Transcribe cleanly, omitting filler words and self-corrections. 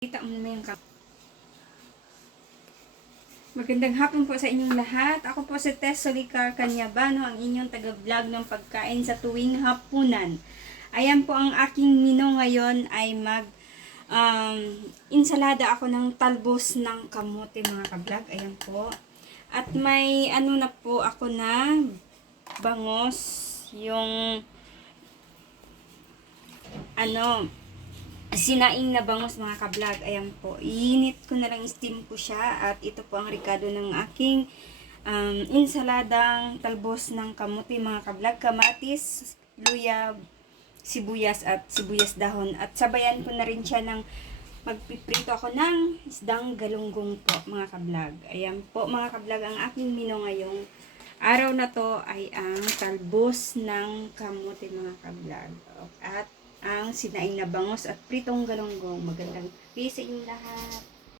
Kita mo naman yung Magandang hapon po sa inyong lahat. Ako po si Tess Solicar Canyabano, ang inyong taga-vlog ng pagkain sa tuwing hapunan. Ayan po ang aking menu ngayon ay insalada ako ng talbos ng kamote mga ka-vlog. Ayan po. At may ano na po ako na bangos, yung sinaing na bangos mga ka-vlog. Ayan po. Iinit ko na lang, steam ko siya. At ito po ang rekado ng aking insaladang talbos ng kamote mga ka-vlog. Kamatis, luya, sibuyas at sibuyas dahon. At sabayan ko na rin siya ng magpiprito ako ng isdang galunggong po mga ka-vlog. Ayan po mga ka-vlog, ang aking menu ngayong araw na to ay ang talbos ng kamote mga ka-vlog. At ang sinaing na bangos at pritong galunggong. Magandang gabi sa inyong lahat.